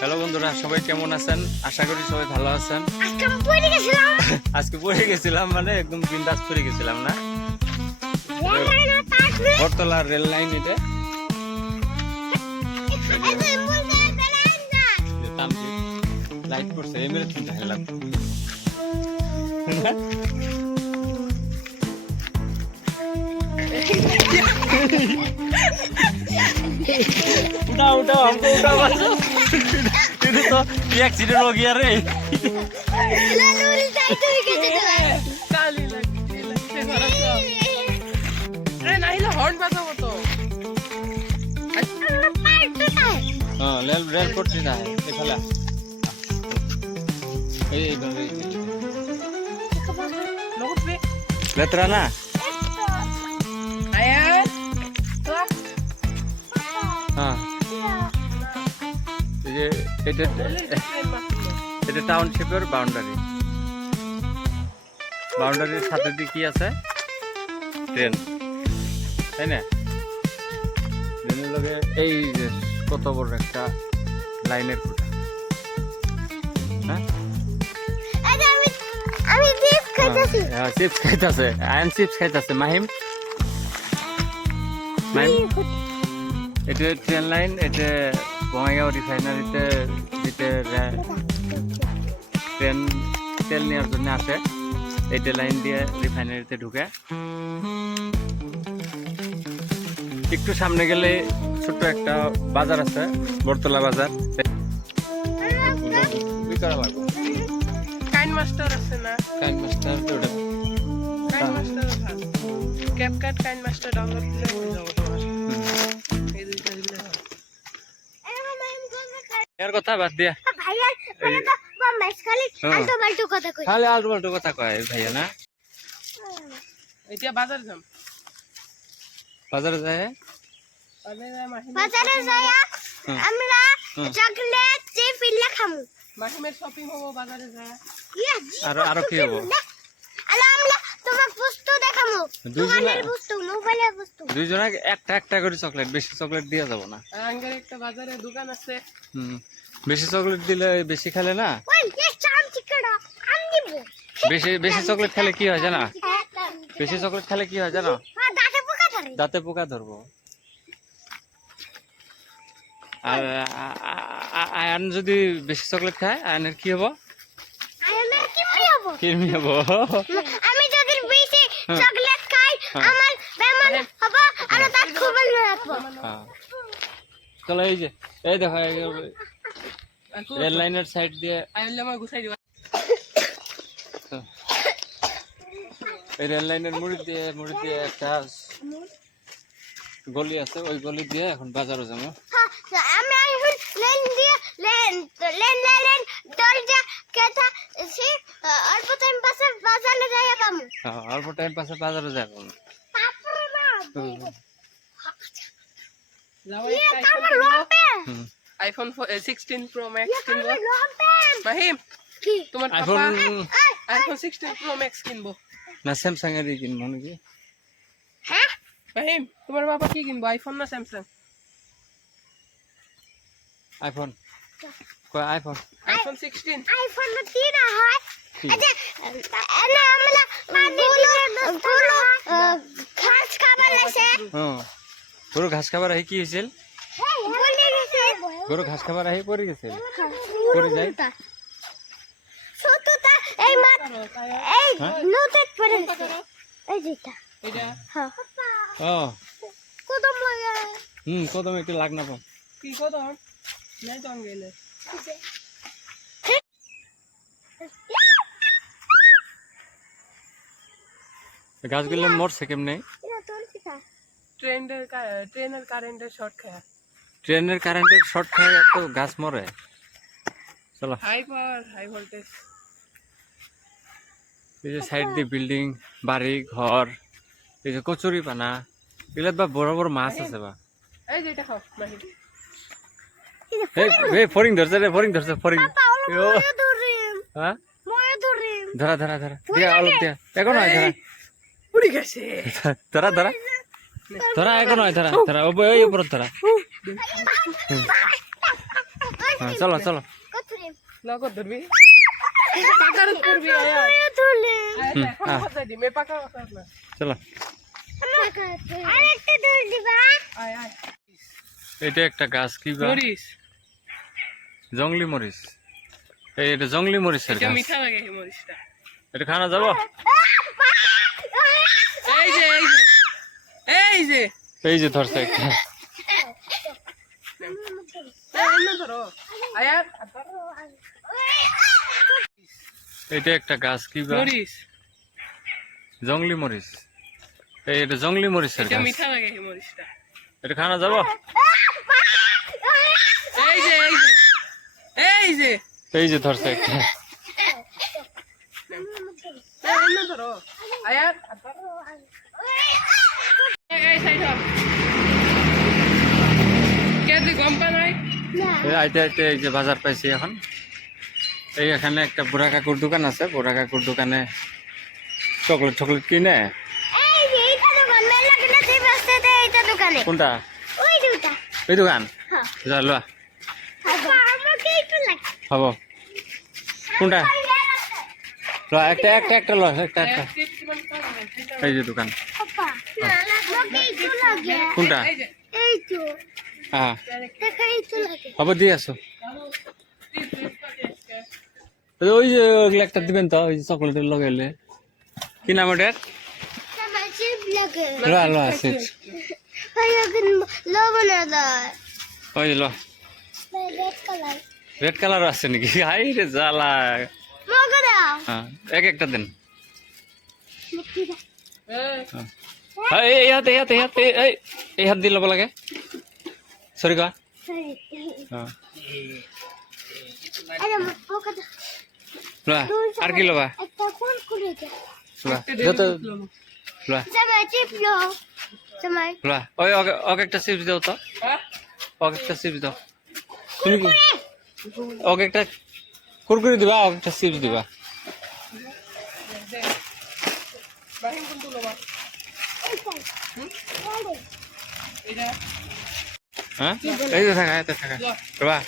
Hello বন্ধুরা, সবাই কেমন আছেন? আশা করি সবাই ভালো আছেন। আজকে পড়ে গেছিলাম মানে একদম বিন্দাস পড়ে গেছিলাম না। বটতলা রেল লাইন এটা লাইট পড়ছে এমএল চিন্তা হলাম। उठाओ उठाओ हमको उठाओ बस। ये तो ये एक्सीडेंट हो गया रे। काली लग अरे नहीं ला हॉर्न बजाओ तो। हाँ रेल रेल पट सीधा है ये फला ये लोग पे लेतरा ना आया तो हाँ ये এটা টাউনশিপের বাউন্ডারি বাউন্ডারির সাথে দিয়ে কি আছে ট্রেন তাই না ট্রেনের লগে এই যে কত বড় একটা লাইনের খুঁটা হ্যাঁ আমি চিপস খাইতেছি চিপস খাইতেছে আয়ন চিপস খাইতেছে মাহিম এটা ট্রেন লাইন এটা বঙ্গাইগাঁও রিফাইনারিতে যেতে ট্রেন তেল নেওয়ার জন্য আসে এইটা লাইন দিয়ে রিফাইনারিতে ঢুকে একটু সামনে গেলে ছোট্ট একটা বাজার আছে বটতলা বাজার काइन मास्टर আছে না কাইন মাস্টার ওটা काइन मास्टर আছে ক্যাপকাট काइन मास्टर ডাউনলোড করে হয়ে যাবে তোমার এই দুইটা দিলে এর কথা বাদ দিয়া ভাইয়া মানে তো বম্বাস খালি আলতো বালতো কথা কই খালি আলটু পাল্টু কথা কয় ভাইয়া না এটা বাজার যাম বাজারে যায় বাজারে যাইয়া আমরা চকলেট চিপস ইল্লা খামু মাহিমের শপিং হবো বাজারে যায় আরো কি হবো আলো আমরা তোমার পুস্তক দেখামু দোকানের পুস্তক মোবাইলের পুস্তক দুইজনে একটা একটা করে চকলেট বেশি চকলেট দিয়া যাব না আঙ্গের একটা বাজারে দোকান আছে বেশি চকলেট দিলে বেশি খেলে না ওই এই চাম চিকড়া আম দিব বেশি বেশি চকলেট খেলে কি হয় জানা বেশি চকলেট খেলে কি হয় জানো হ্যাঁ দাঁতে পোকা ধরে দাঁতে পোকা ধরবো আর আয়ন যদি বেশি চকলেট খায় আয়নের কি হবো আয়নের কি হবো কিরমি হবো আমি যদি বেশি চকলেট খাই আমার বেমান হবে আর দাঁত খুবল রাখবো চলো এই যে এই দেখো রেল লাইনের সাইড দিয়ে আইলে আমার গুছাই দিবা এই রেল লাইনের মুড়ি দিয়ে একটা গলি আছে ওই গলি দিয়ে এখন বাজারে যাবো আমি এখন লেন দরজা কেটা সে অল্প টাইম পাশে বাজারে যাইয়া পামু অল্প টাইম পাশে বাজারে যাবো তারপরে না যাও আমার লোপে আইফোন 16 প্রো ম্যাক্স কিনবো আমার লোপে মাহিম কি তোমার আইফোন পাপা আইফোন 16 প্রো ম্যাক্স কিনবো না স্যামসাং এরই কিনবো নাকি হ্যাঁ মাহিম তোমার বাবা কি কিনবো আইফোন না স্যামসাং আইফোন কয় আইফোন আইফোন 16 আইফোন না তিরা হয় কি? আচ্ছা না আমরা গুলো খাস খাবার আছে গরু ঘাস খাবার আহি কি হয়েছিল বলে গেছে গরু ঘাস খাবার আহি পড়ে গেছিল পড়ে যায় ছোটটা এই মা এই নোটে পড়ে এই যেটা এটা হ্যাঁ ও কদম লাগে কদম একটু লাগ না পাও কি কদম নাই তো গেলে গাছগুলো মরছে কেমনে এটা তোর শিখা ট্রেনের কারেন্টের শর্ট খায় ট্রেনের কারেন্টের শর্ট খায় এত গাছ মরে চলো হাই পাওয়ার হাই ভোল্টেজ এই যে সাইড দিয়ে বিল্ডিং বাড়ি ঘর এই যে কচুরি পানা এগুলো বা বড় বড় মাছ আছে বা এই যে এটা খাও মাহিম এই ফরিং ধরছে রে ফরিং ধরছে ফরিং মরে ধরিম হ্যাঁ মরে ধরিম ধরা ধরা ধরা দিয়া আলো দিয়া এখন হয় ধরা উড়ে গেছে ধরা ধরা ধরা এখন হয় ধরা ধরা ওই উপর ধরা ওই হ্যাঁ চলো চলো কতরে নগদ ধরবি পাকার ধরবি আয় তুলে এখন কথা দি মে পাকা কথা না চলো আরেকটা দূর দিবা আয় আয় এটা একটা গাছ কি বা মরিস জংলি মরিচ এটা জংলি মরিচের এটা গাছ মিঠা লাগে এই মরিচটা এটা খানা যাবো এই যে এই যে এই যে ধরছে একটা এই না ধরো আয় এটা একটা গাছ কি বা মরিস জংলি মরিচ এটা জংলি মরিচের এটা গাছ মিঠা লাগে এই মরিচটা এটা খানা যাবো এই যে এই যে এই যে ধরছে একটা এই না ধরো আয় এই সাইড হ কে তুই গম পা নাই এই আইতে আইতে এই যে বাজার পাইছি এখন এই এখানে একটা বুড়া কাকুর দোকান আছে বুড়া কাকুর দোকানে চকলেট চকলেট কিনে এই যে এইটা দোকান মেলা কিনা সেই রাস্তাতে এইটা দোকানে কোনটা ওই দুটা এই দোকান হ্যাঁ যা লোয়া আমাকে একটু লাগে হব কোনটা লোয়া একটা একটা একটা লোয়া একটা একটা এই যে দোকান পাপা আমাকে একটু লাগে কোনটা এই তো হ্যাঁ দেখা একটু লাগে হব দিয়ে আসো ওই যে ওইগুলো একটা দিবেন তো ওই যে চকলেটের লাগাইলে কি নাম ওটার আমার চিপ লাগে লোয়া লোয়া চিপস ভাই এখন লবণ দাও ওই যে লোয়া রেড কালার রেড কালার আছে নাকি হাই রে জ্বালা মগো দাও হ্যাঁ এক একটা দেন মিষ্টি দাও হ্যাঁ এই হাতে এই হাতে এই হাতে এই হাত দিয়ে ল'ব লাগে সরি কা হ্যাঁ আরে মগো দাও লোৱা আর কি ল'বা একটা কোন করে দাও লোৱা যত লোৱা জামাই চিপ লো জামাই লোৱা ওই ওকে একটা চিপস দাও তো ওকে একটা চিপস দাও তুমি কি ওকে একটা কুরকুরি দিবা ওকে একটা চিপস দিবা বাহিন কোনটো লবা এইটা এইটা হ্যাঁ এই যে থাকা এতে থাকা লোৱা